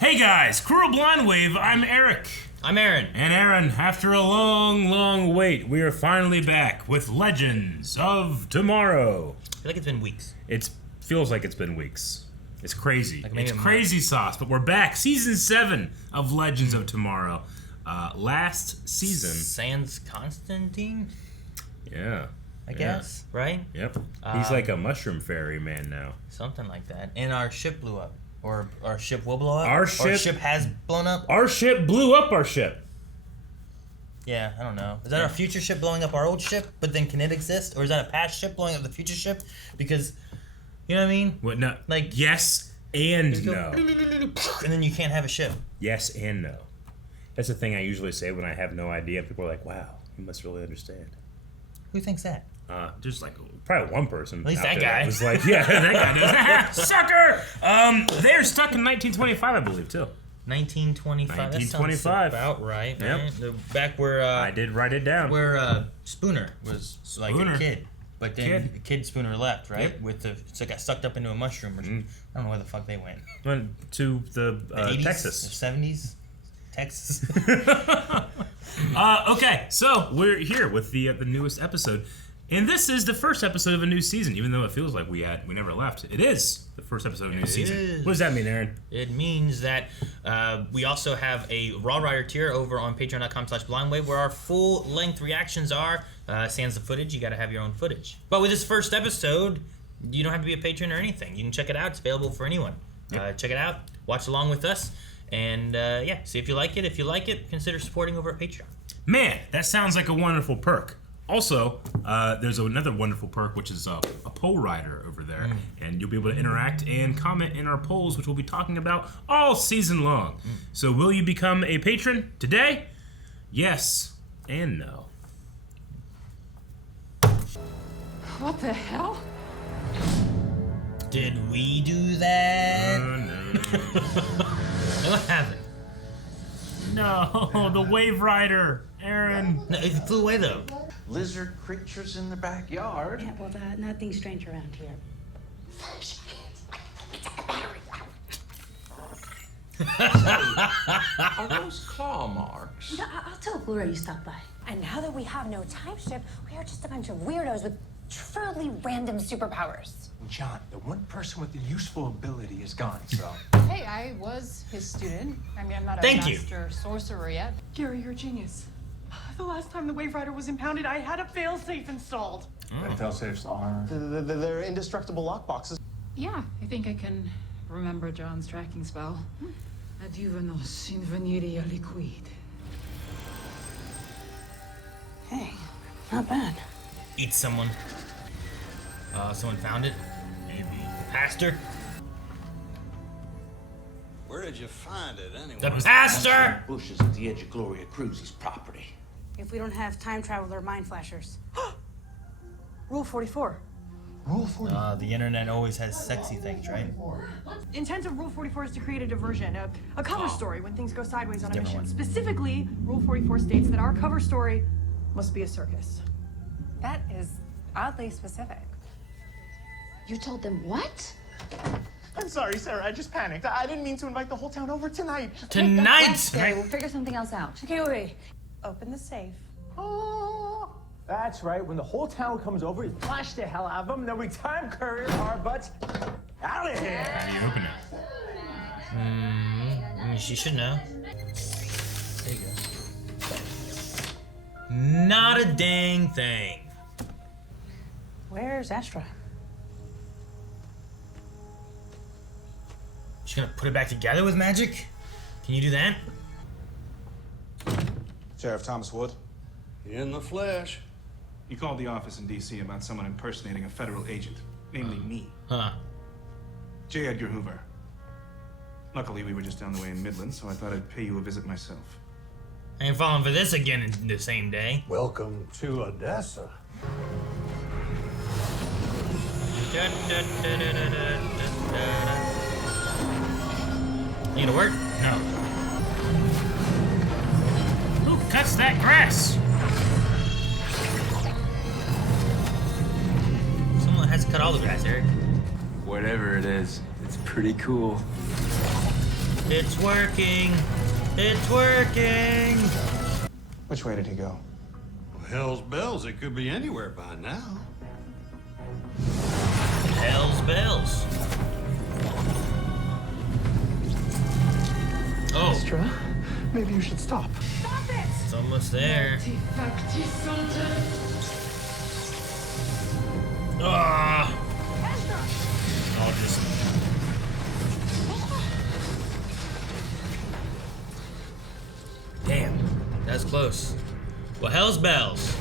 Hey guys, Crew of Blind Wave, I'm Eric. I'm Aaron. And Aaron, after a long wait, we are finally back with Legends of Tomorrow. I feel like it's been weeks. It feels like it's been weeks. It's crazy. Like it's crazy sauce, but we're back. Season 7 of Legends of Tomorrow. Last season. Sans Constantine? Yeah. I guess, right? Yep. He's like a mushroom fairy man now. Something like that. And our ship blew up. Or our ship will blow up. Our Or ship has blown up. Our ship blew up our ship. Yeah, I don't know. Is that our future ship blowing up our old ship, but then can it exist? Or is that a past ship blowing up the future ship? Because, you know what I mean? What? No. Like, yes and go, no. and then you can't have a ship. Yes and no. That's the thing I usually say when I have no idea. People are like, wow, you must really understand. Who thinks that? Just like probably one person. At least out that there guy. was like, yeah, that guy does. Sucker! They're stuck in 1925, I believe, too. 1925. 1925. That sounds about right. Yep. Right? Back where I did write it down. Where Spooner was like Spooner. a kid, but then Kid Spooner left, right? Yep. With the so got sucked up into a mushroom or something. I don't know where the fuck they went. Went to the 80s, Texas. 70s, Texas. Okay, so we're here with the newest episode. And this is the first episode of a new season, even though it feels like we never left. It is the first episode of a new season. is. What does that mean, Aaron? It means that we also have a Raw Rider tier over on patreon.com/blindwave where our full-length reactions are. Sans the footage, you gotta have your own footage. But with this first episode, you don't have to be a patron or anything. You can check it out. It's available for anyone. Yep. Check it out. Watch along with us. And see if you like it. If you like it, consider supporting over at Patreon. Man, that sounds like a wonderful perk. Also, there's another wonderful perk, which is a poll rider over there. And you'll be able to interact and comment in our polls, which we'll be talking about all season long. So will you become a patron today? Yes and no. What the hell? Did we do that? No. What happened? No, the Wave Rider, Aaron. No, it flew away though. Lizard creatures in the backyard. Yeah, well, nothing strange around here. Are those claw marks? No, I'll tell Blu-ray you stopped by. And now that we have no time ship, we are just a bunch of weirdos with truly random superpowers. John, the one person with the useful ability is gone, so. Hey, I was his student. I mean, I'm not a Thank you. master sorcerer yet. Gary, you're a genius. The last time the Wave Rider was impounded, I had a failsafe installed. And fail-safes are. They're indestructible lockboxes. Yeah, I think I can remember John's tracking spell. Adiuvenos in veneria liquid. Hey, not bad. Eat someone. Someone found it. Maybe the pastor. Where did you find it anyway? The pastor. Bushes at the edge of Gloria Cruz's property. If we don't have time travel or mind flashers. Rule 44. Rule 40. The internet always has sexy things, right? Intent of Rule 44 is to create a diversion, a cover story when things go sideways on a Different mission. one. Specifically, Rule 44 states that our cover story must be a circus. That is oddly specific. You told them what? I'm sorry, Sarah. I just panicked. I didn't mean to invite the whole town over tonight. Tonight. Okay, we'll figure something else out. Okay, wait. Open the safe. Oh. That's right. When the whole town comes over, you flash the hell out of them, then we time courier our butts out of here. How do you open it? She should know. There you go. Not a dang thing. Where's Astra? She's gonna put it back together with magic? Can you do that? Sheriff Thomas Wood. In the flesh. You called the office in D.C. about someone impersonating a federal agent, namely me, Huh. J. Edgar Hoover. Luckily, we were just down the way in Midland, so I thought I'd pay you a visit myself. I ain't falling for this again in the same day. Welcome to Odessa. You gonna work? No. Who cuts that grass? Someone has to cut all the grass, Eric. Whatever it is, it's pretty cool. It's working. It's working. Which way did he go? Well, hell's bells, it could be anywhere by now. Hell's bells. Oh, Astra, maybe you should stop. it's almost there. Ah. I'll just. Damn, that's close. Well, hell's bells.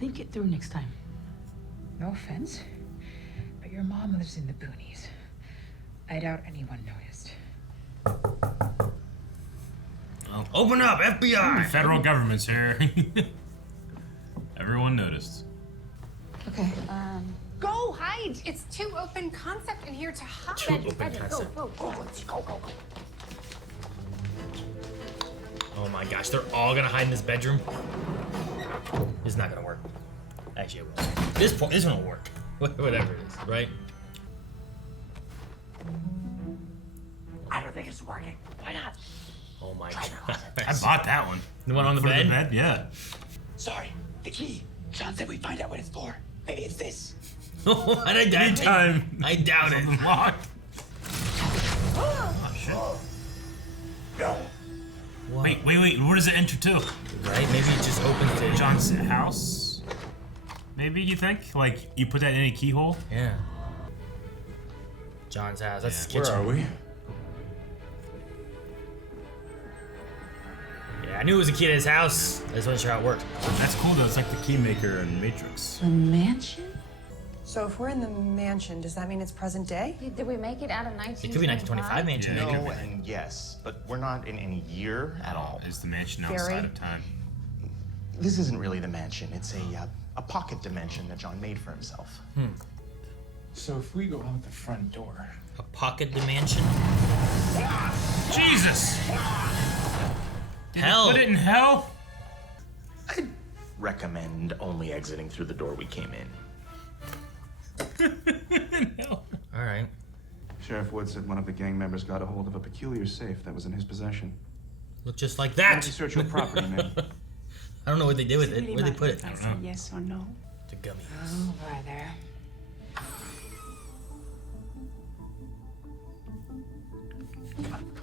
Think it through next time. No offense, but your mom lives in the boonies. I doubt anyone noticed. Open up, FBI. Federal government's here. Everyone noticed. Okay, Go hide. It's too open concept in here to hide. Too open concept. Go. Oh my gosh, they're all gonna hide in this bedroom. It's not gonna work. Actually, it will. This one will work. Whatever it is, right? I don't think it's working. Why not? Oh my god. I bought that one. The one on the For bed? the bed? Yeah. Sorry, the key. John said we'd find out what it's for. Maybe it's this. I doubt it. Anytime. I doubt it. Something's locked. Oh, shit. What? Wait. Where does it enter to? Right? Maybe it just opens to John's house? Maybe, you think? Like, you put that in a keyhole? Yeah. John's house. That's his Where kitchen. are we? Yeah, I knew it was a key to his house. I just wasn't sure how it worked. That's cool, though. It's like the keymaker in Matrix. the mansion? So if we're in the mansion, does that mean it's present day? Did we make it out of 1925? It could be 1925 mansion. Yeah. No and yes, but we're not in any year at all. Is the mansion Very. outside of time? This isn't really the mansion. It's a pocket dimension that John made for himself. So if we go out the front door, A pocket dimension? Jesus! Hell. Put it in hell? Recommend only exiting through the door we came in. Hell. Alright. Sheriff Wood said one of the gang members got a hold of a peculiar safe that was in his possession. Look just like Why don't that. you search your property, man? I don't know what they did with it. Where'd they put it? I say yes or no. The gummy. Over there.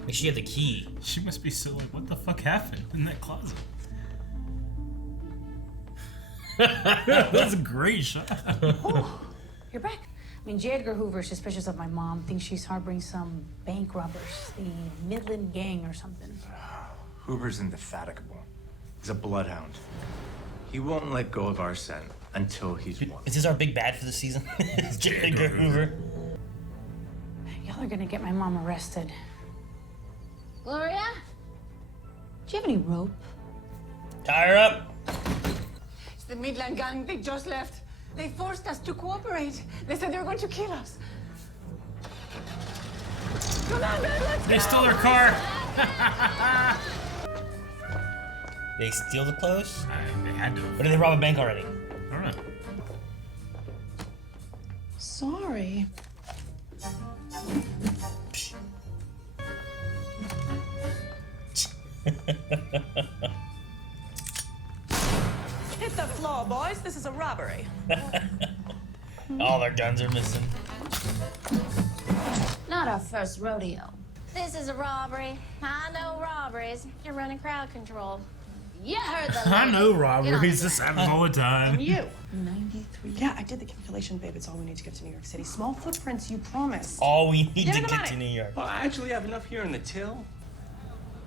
Make sure you have the key. She must be so like, what the fuck happened in that closet? That's a great shot. You're back. I mean, J. Edgar Hoover is suspicious of my mom, thinks she's harboring some bank robbers, the Midland Gang or something. Hoover's indefatigable. He's a bloodhound. He won't let go of our scent until he's won. Is this our big bad for the season? It's J. Edgar Hoover. Y'all are gonna get my mom arrested. Gloria? Do you have any rope? Tie her up. It's the Midland Gang. They just left. They forced us to cooperate. They said they were going to kill us. Come on, man, let's They stole her car. They steal the clothes? They had to. Or did they rob a bank already? I don't know. Sorry. Hit the floor, boys. This is a robbery. All their guns are missing. Not our first rodeo. This is a robbery. I know robberies. You're running crowd control. You heard the I lady. know Get on robberies. the This happens all the time. You. 93. Yeah, I did the calculation, babe. It's all we need to get to New York City. Small footprints, you promised. All we need Give to me the get money. to New York. Well, I actually have enough here in the till.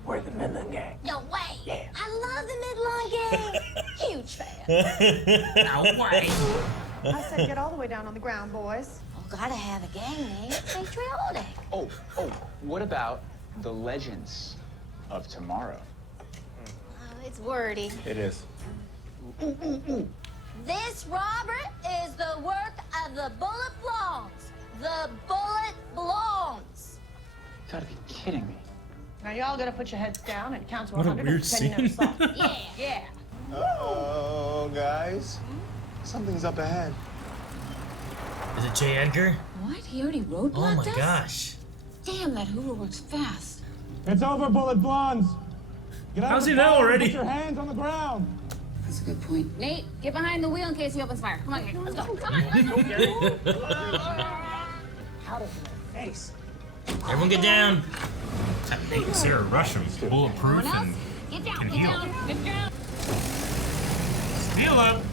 We're the Midland Gang. No way. Yeah. I love the Midland Gang. Huge fan. No way. I said get all the way down on the ground, boys. Well, gotta have a gang name. Patriotic. Oh, what about the legends of tomorrow? Oh, it's wordy. It is. This robbery is the work of the Bullet Blondes. The Bullet Blondes. You gotta be kidding me. Now y'all gotta put your heads down and count to What a 100 weird and pretend you never scene. saw. Yeah. Yeah. Uh-oh, guys. Something's up ahead. Is it J. Edgar? What? He already roadblocked Oh my us? gosh. Damn, that Hoover works fast. It's over, bullet blondes. Get out How's of he the know car and already? Put your hands on the ground. That's a good point. Nate, get behind the wheel in case he opens fire. Come on, here. Let's go. Come on. Out of my face. Everyone get down. Nate and Sarah Rush him. Bulletproof Everyone and else, get down, can get heal. down, get down. Heal up.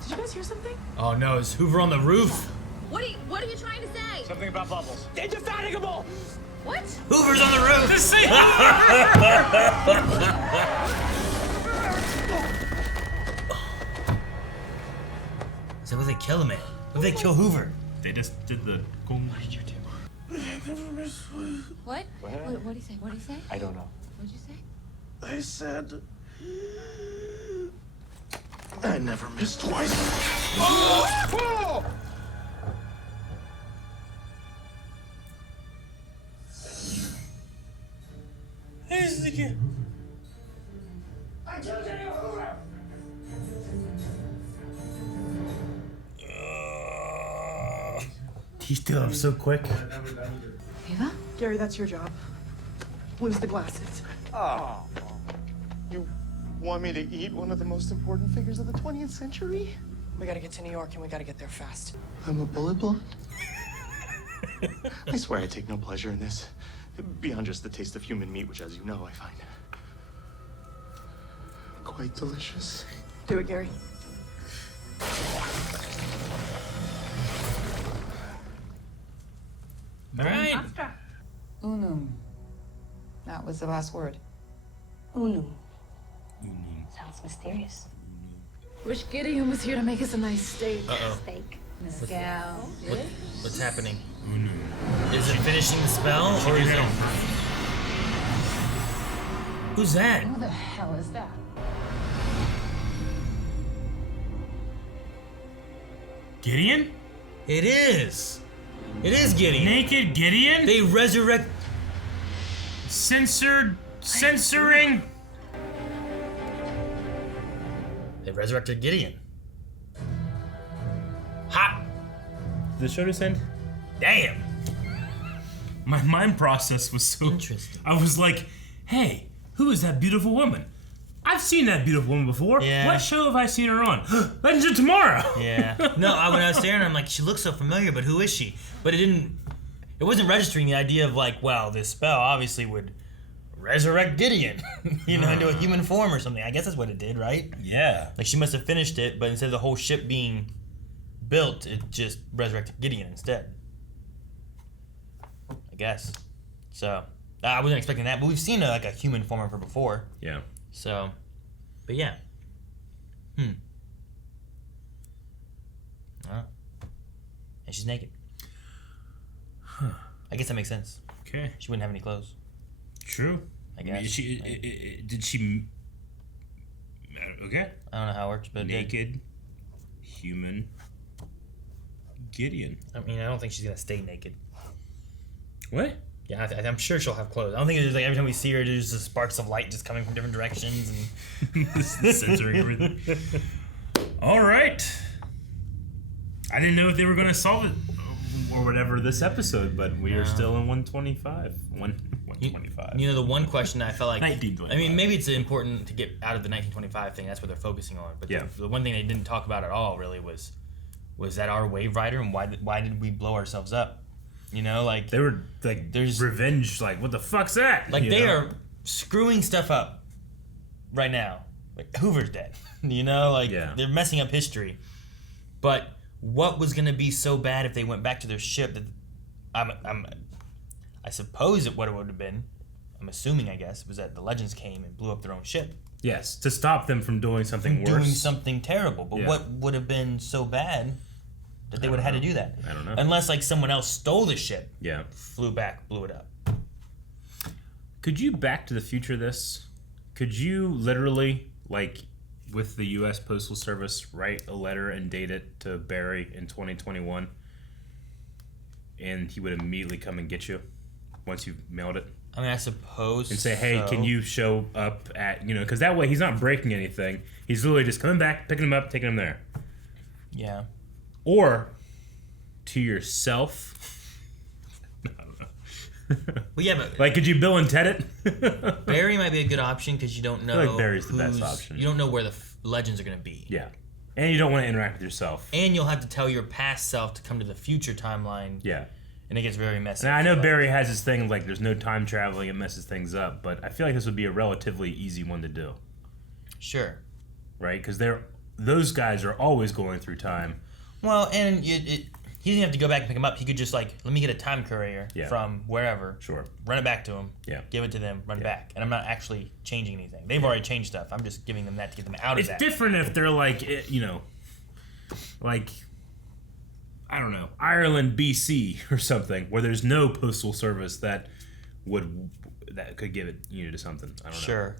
Did you guys hear something? Oh no, is Hoover on the roof? What are you trying to say? Something about bubbles. Indefatigable. What? Hoover's on the roof. The same. So what if they kill him? What if they kill Hoover? They just did the. What did you do? What? What did he say? What did he say? I don't know. What did you say? I said... I never miss twice. Here's the kid. He stood up so quick. Eva? Gary, that's your job. Lose the glasses. Oh. You want me to eat one of the most important figures of the 20th century? We gotta get to New York and we gotta get there fast. I'm a bullet blonde? I swear I take no pleasure in this. Beyond just the taste of human meat, which, as you know, I find quite delicious. Do it, Gary. All right. Unum. That was the last word. Unu. Sounds mysterious. Wish Gideon was here to make us a nice steak. Uh-oh. Steak. Mezcal. What's happening? Is it finishing the spell or is it? Who's that? Who the hell is that? Gideon? It is. It is Gideon. Naked Gideon? They resurrect. Censoring. They resurrected Gideon. Hot. Did the show just end? Damn. My mind process was so Interesting. I was like, hey, who is that beautiful woman? I've seen that beautiful woman before. Yeah. What show have I seen her on? Legends of Tomorrow. Yeah. No, when I was staring, I'm like, she looks so familiar, but who is she? But it wasn't registering the idea of like, well, this spell obviously would resurrect Gideon, into a human form or something. I guess that's what it did, right? Yeah. Like she must have finished it, but instead of the whole ship being built, it just resurrected Gideon instead. I guess. So I wasn't expecting that, but we've seen a human form of her before. Yeah. So, but yeah. Oh. And she's naked. Huh. I guess that makes sense. Okay. She wouldn't have any clothes. True. I guess. Did she? Okay. I don't know how it works, but naked, human, Gideon. I mean, I don't think she's gonna stay naked. What? Yeah, I'm sure she'll have clothes. I don't think it's like every time we see her, there's just sparks of light just coming from different directions and censoring everything. All right. I didn't know if they were going to solve it or whatever this episode, but we are still in 125. 125. The one question I felt like, 1925. I mean, maybe it's important to get out of the 1925 thing. That's what they're focusing on. But yeah. the one thing they didn't talk about at all really was that our Wave Rider and why did we blow ourselves up? Like they were like, there's revenge. Like, what the fuck's that? Like they are screwing stuff up right now. Like Hoover's dead. They're messing up history. But what was gonna be so bad if they went back to their ship? That I suppose what it would have been. I'm assuming, I guess, was that the Legends came and blew up their own ship. Yes, to stop them from doing something worse. Doing something terrible. But what would have been so bad that they would have had to do that? I don't know. Unless someone else stole the ship. Yeah. Flew back, blew it up. Could you Back to the Future this? Could you literally, with the U.S. Postal Service, write a letter and date it to Barry in 2021, and he would immediately come and get you once you've mailed it? I mean, I suppose. And say, hey, so. can you show up at, because that way he's not breaking anything. He's literally just coming back, picking him up, taking him there. Yeah. Or to yourself. I don't know. Well, yeah, but like, could you Bill and Ted it? Barry might be a good option because you don't know. I feel like Barry's the best option. You don't know where the legends are going to be. Yeah. And you don't want to interact with yourself. And you'll have to tell your past self to come to the future timeline. Yeah. And it gets very messy. Now, I know Barry has this thing like there's no time traveling, it messes things up, but I feel like this would be a relatively easy one to do. Sure. Right? Because those guys are always going through time. Well, and he doesn't have to go back and pick him up. He could just let me get a time courier from wherever. Sure. Run it back to him. Yeah. Give it to them. Run it back. And I'm not actually changing anything. They've already changed stuff. I'm just giving them that to get them out of that. It's different if they're like, like, I don't know, Ireland, BC or something, where there's no postal service that could give it to something. I don't know. Sure.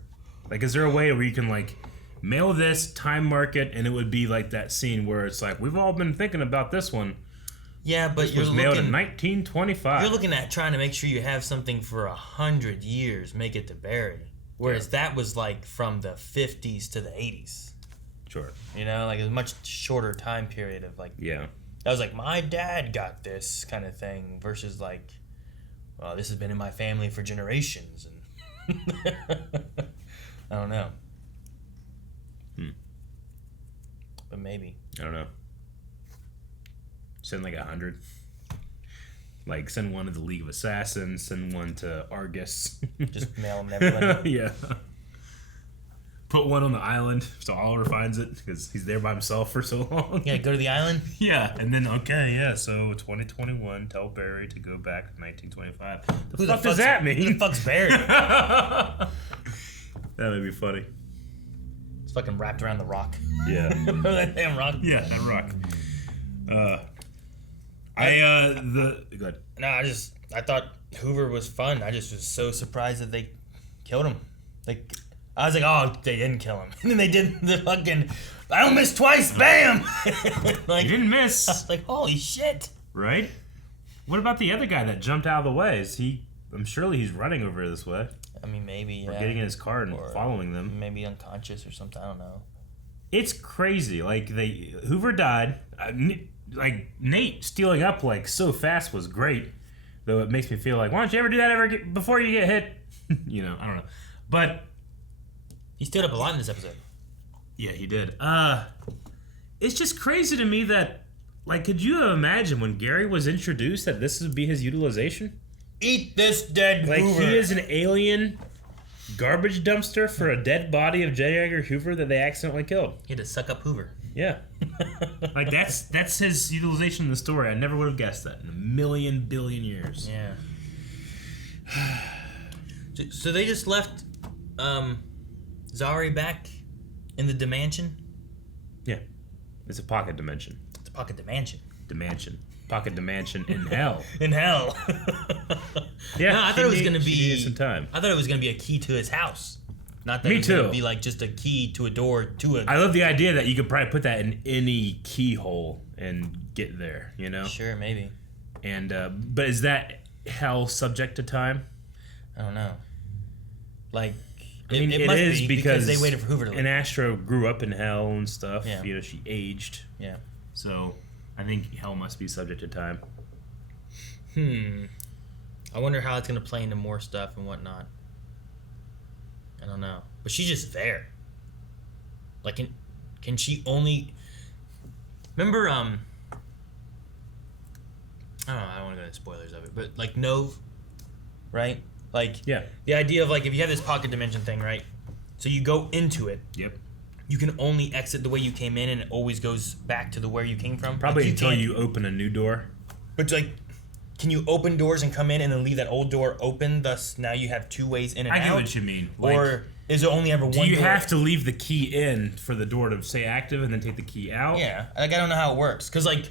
Like, is there a way where you can like mail this, time mark it, and it would be like that scene where it's like, we've all been thinking about this one. Yeah, but this was mailed in 1925. You're looking at trying to make sure you have something for 100 years, make it to Barry. Whereas that was like from the 50s to the 80s. Sure. Like a much shorter time period of like. Yeah. That was like, my dad got this kind of thing versus like, well, this has been in my family for generations. And I don't know. But maybe. I don't know. Send like 100. Like, send one to the League of Assassins, send one to Argus. Just mail them everybody. Yeah. Put one on the island so Oliver finds it because he's there by himself for so long. Yeah, go to the island. Yeah, and then so 2021, tell Barry to go back to 1925. Who the fuck does that mean? Who the fuck's Barry? That would be funny. It's fucking wrapped around the rock. Yeah. Remember that damn rock? Yeah, that rock. Go ahead. No, I thought Hoover was fun. I just was so surprised that they killed him. Like, I was like, oh, they didn't kill him. And then they did the fucking, I don't miss twice, bam! Like, you didn't miss. I was like, holy shit. Right? What about the other guy that jumped out of the way? I'm surely he's running over this way. I mean, maybe, Or getting in his car and following them. Maybe unconscious or something, I don't know. It's crazy. Like, Hoover died. Like, Nate stealing up, like, so fast was great. Though it makes me feel like, why don't you ever do that before you get hit? I don't know. But he stood up a lot in this episode. Yeah, he did. It's just crazy to me that, like, could you imagine when Gary was introduced that this would be his utilization? Eat this dead Like, Hoover. he is an alien garbage dumpster for a dead body of J. Edgar Hoover that they accidentally killed. He had to suck up Hoover. Yeah. Like, that's his utilization in the story. I never would have guessed that in a million billion years. Yeah. So they just left Zari back in the dimension? Yeah. It's a pocket dimension. It's a pocket dimension. Dimension. Pocket dimension in hell. In hell. Yeah. No, I thought it was going to be some time. I thought it was going to be a key to his house. Not that Me it was going too. to be like just a key to a door to a. I love the idea that you could probably put that in any keyhole and get there, Sure, maybe. And but is that hell subject to time? I don't know. Like, I mean, it it must is be because they waited for Hoover to leave. And Astro grew up in hell and stuff. Yeah. She aged. Yeah. So I think hell must be subject to time. I wonder how it's going to play into more stuff and whatnot. I don't know. But she's just there. Like, can she only... Remember, I don't know, I don't want to go into spoilers of it, but, like, Nove, right? Like, Yeah. the idea of, like, if you have this pocket dimension thing, right? So you go into it. Yep. You can only exit the way you came in, and it always goes back to the where you came from. Probably Like, until can't- you open a new door. But, like... Can you open doors and come in and then leave that old door open? Thus, now you have two ways in and out. I get what you mean. Or is it only ever one? Do you door? have to leave the key in for the door to stay active and then take the key out? Yeah, like I don't know how it works because like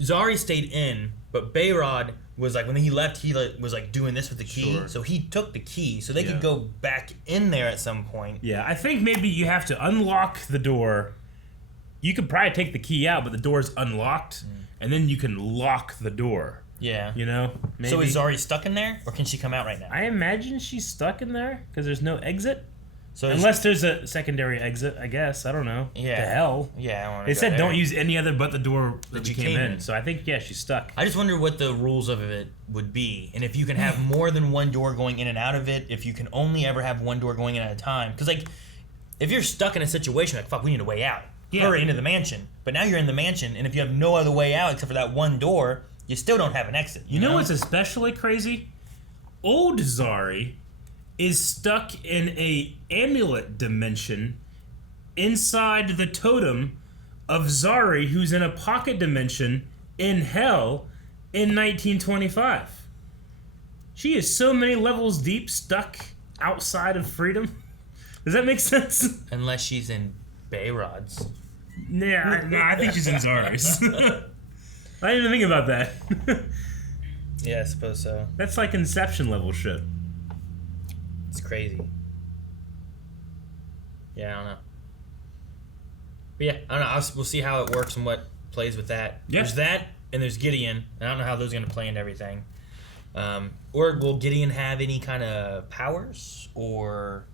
Zari stayed in, but Bayrod was like when he left, he was like doing this with the key, Sure. so he took the key, so they Yeah. could go back in there at some point. Yeah, I think maybe you have to unlock the door. You could probably take the key out, but the door's unlocked, and then you can lock the door. Yeah. You know? Maybe. So is Zari stuck in there, or can she come out right now? I imagine she's stuck in there because there's no exit. So unless there's a secondary exit, I guess. I don't know. Yeah. The hell. Yeah, I want to They go said there. don't use any other but the door that you you came came in. in. So I think, yeah, she's stuck. I just wonder what the rules of it would be, and if you can have more than one door going in and out of it, if you can only ever have one door going in at a time. Because, like, if you're stuck in a situation, like, fuck, we need a way out. Yeah. Hurry into the mansion. But now you're in the mansion, and if you have no other way out except for that one door, you still don't have an exit. You know what's especially crazy? Old Zari is stuck in a amulet dimension inside the totem of Zari, who's in a pocket dimension in hell in 1925. She is so many levels deep, stuck outside of freedom. Does that make sense? Unless she's in Bayrod's. Nah, I think she's in Zari's. I didn't even think about that. Yeah, I suppose so. That's like Inception level shit. It's crazy. Yeah, I don't know. But yeah, I don't know. We'll see how it works and what plays with that. Yeah. There's that, and there's Gideon. I don't know how those are going to play into everything. Or will Gideon have any kind of powers? Or,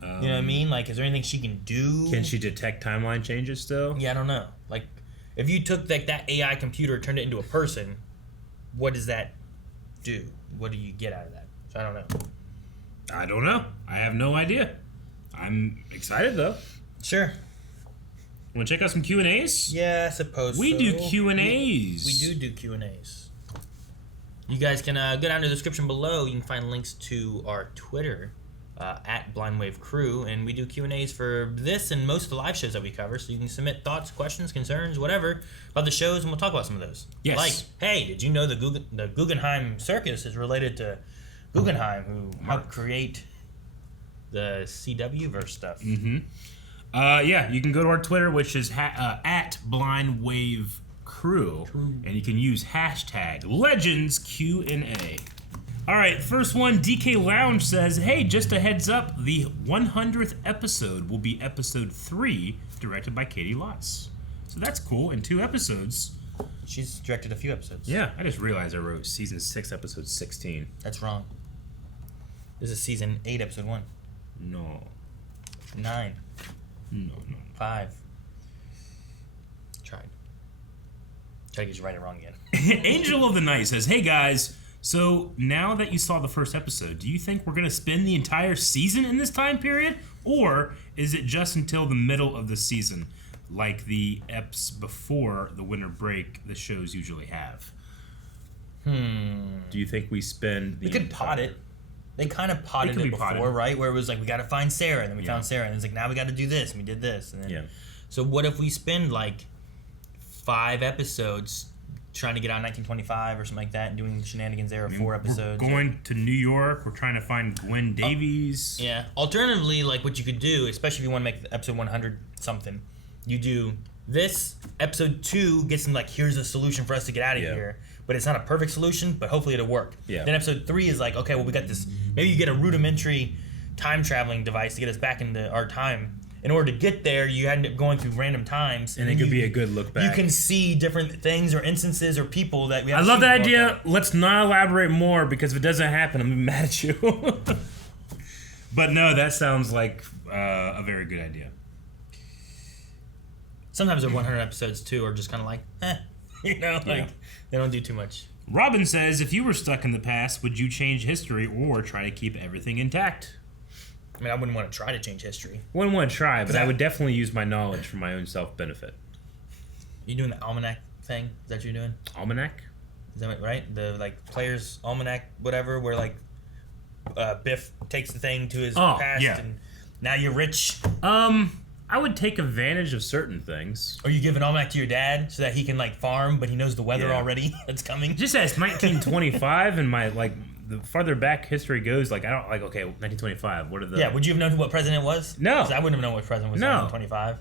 you know what I mean? Like, is there anything she can do? Can she detect timeline changes still? Yeah, I don't know. Like, if you took like that AI computer, turned it into a person, what does that do? What do you get out of that? So I don't know. I don't know. I have no idea. I'm excited though. Sure. Want to check out some Q&As? Yeah, I suppose We so. do Q&As. We do Q&As. You guys can go down to the description below. You can find links to our Twitter at Blind Wave Crew, and we do Q&As for this and most of the live shows that we cover. So you can submit thoughts, questions, concerns, whatever about the shows, and we'll talk about some of those. Yes. Like, hey, did you know the Guggenheim Circus is related to Guggenheim, who helped create the CW verse stuff? Mm-hmm. Yeah, you can go to our Twitter, which is at Blind Wave Crew, and you can use hashtag Legends Q&A. All right, first one, DK Lounge says, hey, just a heads up, the 100th episode will be episode 3, directed by Katie Lotz. So that's cool, in 2 episodes. She's directed a few episodes. Yeah, I just realized I wrote season 6, episode 16. That's wrong. This is season 8, episode 1. No. 9. No. 5. Tried to get you right or wrong again. Angel of the Night says, hey guys, so now that you saw the first episode, do you think we're going to spend the entire season in this time period? Or is it just until the middle of the season, like the eps before the winter break the shows usually have? Do you think we spend the We could pot it. They kind of potted it before, right? Where it was like, we got to find Sarah, and then we found Sarah, and it's like, now we got to do this, and we did this. And then, so what if we spend like 5 episodes trying to get out 1925 or something like that, and doing shenanigans there, or 4 episodes? We're going to New York. We're trying to find Gwen Davies. Yeah. Alternatively, like what you could do, especially if you want to make episode 100 something, you do this, episode 2 gets them like, here's a solution for us to get out of here. But it's not a perfect solution, but hopefully it'll work. Yeah. Then episode 3 is like, okay, well, we got this. Maybe you get a rudimentary time traveling device to get us back into our time. In order to get there, you end up going through random times. And it could be a good look back. You can see different things or instances or people that we have I love that idea. Let's not elaborate more, because if it doesn't happen, I'm gonna be mad at you. But no, that sounds like a very good idea. Sometimes the 100 episodes, too, are just kind of like, you know, like, they don't do too much. Robin says, if you were stuck in the past, would you change history or try to keep everything intact? I mean, I wouldn't want to try to change history. Wouldn't want to try, but I would definitely use my knowledge for my own self-benefit. You doing the almanac thing? Is that what you're doing? Almanac? Is that right? The, like, player's almanac, whatever, where, like, Biff takes the thing to his past, and now you're rich. I would take advantage of certain things. Or you give an almanac to your dad so that he can, like, farm, but he knows the weather already that's coming. Just as 1925 and my, like, the farther back history goes, like, I don't, like, okay, 1925, what are the... Yeah, would you have known what president was? No. 'Cause I wouldn't have known what president was in 1925.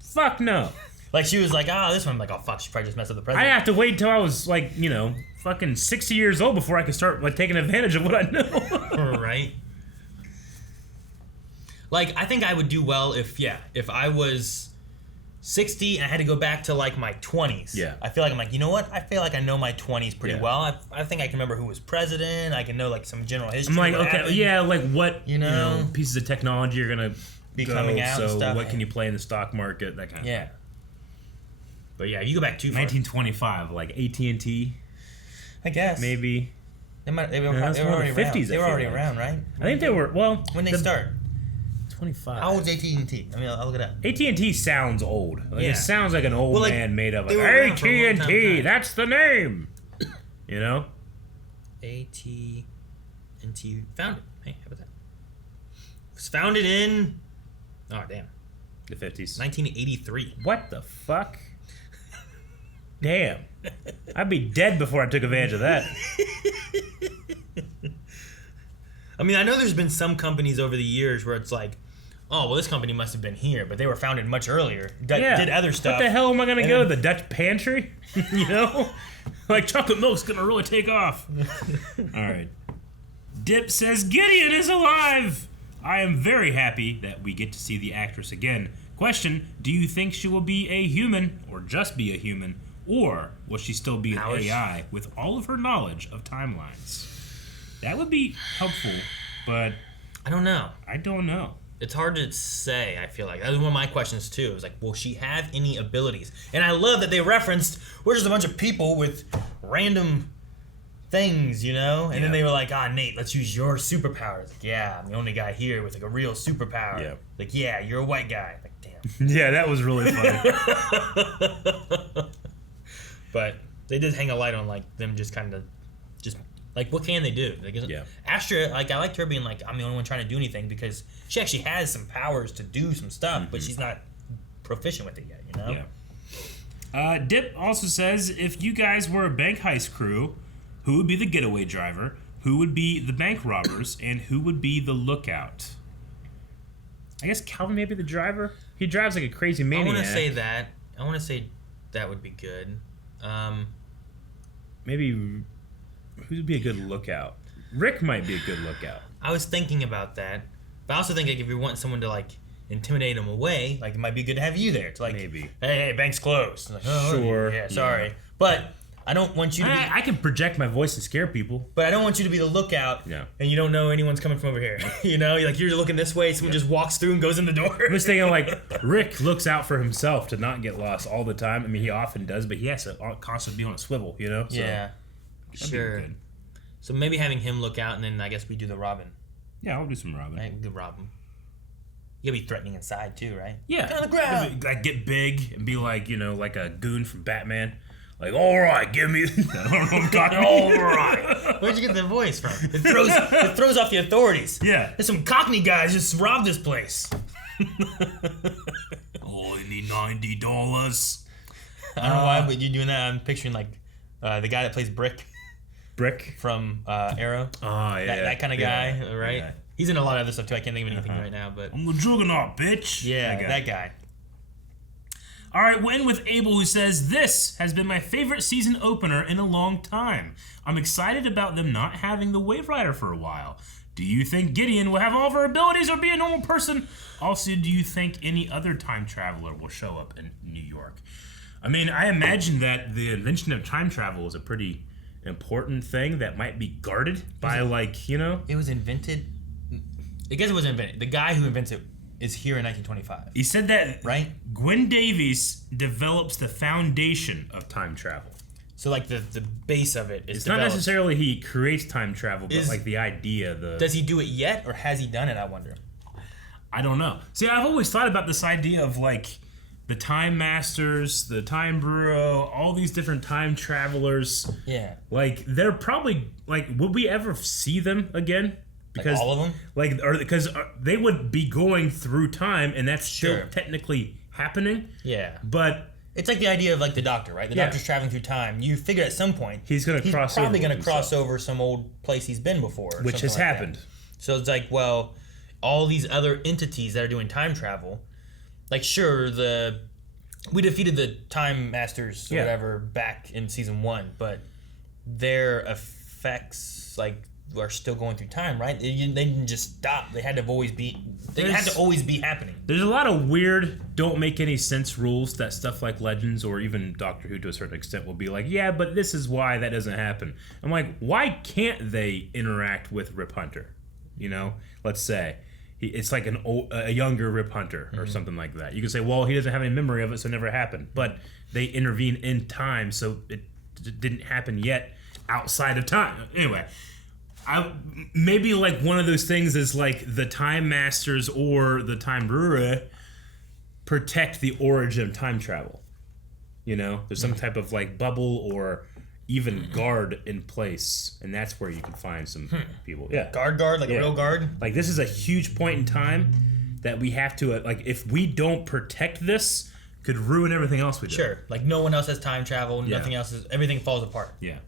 Fuck no. Like, she was like, this one. I'm like, oh, fuck, she probably just messed up the president. I have to wait until I was, like, you know, fucking 60 years old before I could start, like, taking advantage of what I know. Right? Like, I think I would do well if I was 60, and I had to go back to like my 20s. Yeah. I feel like I'm like, you know what? I feel like I know my 20s pretty Yeah. well. I think I can remember who was president. I can know like some general history. I'm like, what okay, happened. yeah, like what You know? pieces of technology are gonna Be go, coming out So and stuff. what can you play in the stock market? That kind of Yeah. But yeah, you go back too far. 1925, like AT&T, I guess. maybe. They were that's more already the 50s, around. I They were feel already like. around, right? I think they were. Well, When they start. 25. How old's AT&T? I mean, I'll look it up. AT&T sounds old. Like, Yeah. It sounds like an old Well, like, man made up. they Like, were around for a long AT&T, time. that's the name. You know? AT&T founded. Hey, how about that? It was founded in... Oh, damn. The 50s. 1983. What the fuck? Damn. I'd be dead before I took advantage of that. I mean, I know there's been some companies over the years where it's like, oh, well, this company must have been here, but they were founded much earlier. Did other stuff. What the hell am I gonna And go? then- The Dutch pantry? You know? Like chocolate milk's gonna really take off. Alright. Dip says Gideon is alive! I am very happy that we get to see the actress again. Question, do you think she will be a human, or just be a human, or will she still be an Powers? AI with all of her knowledge of timelines? That would be helpful, but I don't know. I don't know. It's hard to say, I feel like. That was one of my questions, too. It was like, will she have any abilities? And I love that they referenced, we're just a bunch of people with random things, you know? And then they were like, Nate, let's use your superpowers. Like, yeah, I'm the only guy here with like a real superpower. Yeah. Like, yeah, you're a white guy. Like, damn. Yeah, that was really funny. But they did hang a light on like them just kind of just like what can they do? Like, Yeah. Astra, like I liked her being like I'm the only one trying to do anything because she actually has some powers to do some stuff, but she's not proficient with it yet, you know? Yeah. Dip also says, if you guys were a bank heist crew, who would be the getaway driver, who would be the bank robbers, and who would be the lookout? I guess Calvin may be the driver. He drives like a crazy maniac. I want to say that. I want to say that would be good. Maybe who would be a good lookout? Rick might be a good lookout. I was thinking about that, but I also think like if you want someone to like intimidate them away, like it might be good to have you there to like, Maybe. hey, bank's closed. Like, oh, Sure. yeah, sorry, but I don't want you to be. I can project my voice and scare people. But I don't want you to be the lookout, Yeah. and you don't know anyone's coming from over here. You know, you're looking this way, someone just walks through and goes in the door. I'm just thinking like Rick looks out for himself to not get lost all the time. I mean, he often does, but he has to constantly be on a swivel, you know? So, Yeah, that'd be sure. good. So maybe having him look out, and then I guess we do the Robin. Yeah, I'll do some Robin. Right, we could rob him. You gotta be threatening inside too, right? Yeah. Get on the ground. Like get big and be like, you know, like a goon from Batman. Like, all right, give me. I don't know. I'm talking. All right. Where'd you get that voice from? It throws off the authorities. Yeah. There's some Cockney guys just robbed this place. Oh, I need $90. I don't know why, but you doing that. I'm picturing like the guy that plays Brick from Arrow. Oh, yeah. That kind of guy, Yeah. right? Yeah. He's in a lot of other stuff too. I can't think of anything right now, but I'm the juggernaut, bitch. yeah, that guy. All right, we'll end with Abel, who says, this has been my favorite season opener in a long time. I'm excited about them not having the Wave Rider for a while. Do you think Gideon will have all of her abilities or be a normal person? Also, do you think any other time traveler will show up in New York? I mean, I imagine that the invention of time travel is a pretty important thing that might be guarded by, like, you know? It was invented. I guess it was invented. The guy who invents it is here in 1925. He said that right? Gwen Davies develops the foundation of time travel. So like the base of it is It's developed. not necessarily he creates time travel, but like the idea. Does he do it yet, or has he done it? I wonder. I don't know. See, I've always thought about this idea of like the Time Masters, the Time Bureau, all these different time travelers. Yeah. Like they're probably like, would we ever see them again? Because all of them? Like, or because they would be going through time, and that's Sure. still technically happening. Yeah. But it's like the idea of like the Doctor, right? The Doctor's traveling through time. You figure at some point he's probably going to cross over some old place he's been before, or which has something like happened. that. So it's like, well, all these other entities that are doing time travel, like sure, we defeated the Time Masters or whatever back in season 1, but their effects, like are still going through time, right? They didn't just stop. They had to always be. They had to always be happening. There's a lot of weird, don't make any sense rules that stuff like Legends or even Doctor Who to a certain extent will be like, yeah, but this is why that doesn't happen. I'm like, why can't they interact with Rip Hunter? You know, let's say it's like a younger Rip Hunter or something like that. You can say, well, he doesn't have any memory of it, so it never happened. But they intervene in time, so it didn't happen yet outside of time. Anyway. Maybe like one of those things is like the Time Masters or the Time Brewer protect the origin of time travel. You know, there's some type of like bubble or even guard in place, and that's where you can find some people. Yeah, guard, like a real guard. Like this is a huge point in time that we have to like. If we don't protect this, could ruin everything else we do. Sure, like no one else has time travel. Nothing else is. Everything falls apart. Yeah.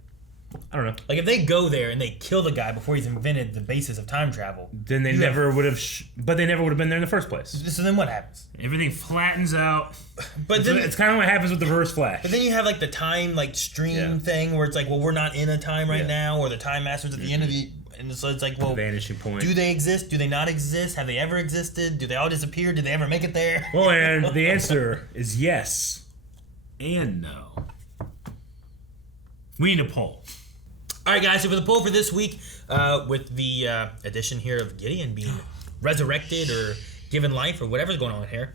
I don't know. Like if they go there and they kill the guy before he's invented the basis of time travel, then they never would have. But they never would have been there in the first place. So then what happens? Everything flattens out. But then it's kind of what happens with the Reverse Flash. But then you have like the time like stream thing where it's like, well, we're not in a time right now, or the Time Masters at the end of the. And so it's like, well, vanishing point. Do they exist? Do they not exist? Have they ever existed? Do they all disappear? Did they ever make it there? Well, and the answer is yes and no. We need a poll. All right, guys. So for the poll for this week, with the addition here of Gideon being resurrected or given life or whatever's going on here,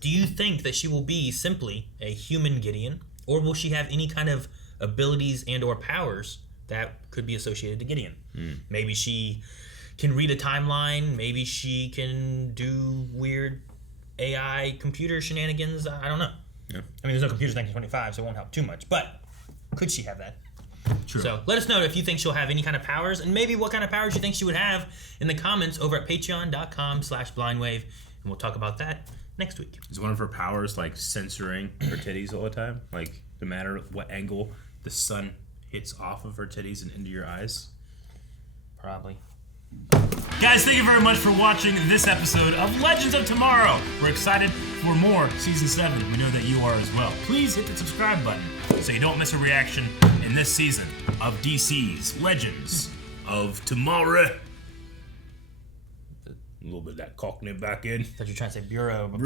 do you think that she will be simply a human Gideon, or will she have any kind of abilities and or powers that could be associated to Gideon? Maybe she can read a timeline. Maybe she can do weird AI computer shenanigans. I don't know. Yeah. I mean, there's no computers in 1925, so it won't help too much. But could she have that? True. So let us know if you think she'll have any kind of powers, and maybe what kind of powers you think she would have in the comments over at patreon.com/blindwave, and we'll talk about that next week. Is one of her powers like censoring her titties all the time? Like no matter what angle the sun hits off of her titties and into your eyes? Probably. Guys, thank you very much for watching this episode of Legends of Tomorrow. We're excited for more Season 7. We know that you are as well. Please hit the subscribe button so you don't miss a reaction in this season of DC's Legends of Tomorrow. A little bit of that Cockney back in. I thought you were trying to say Bureau. But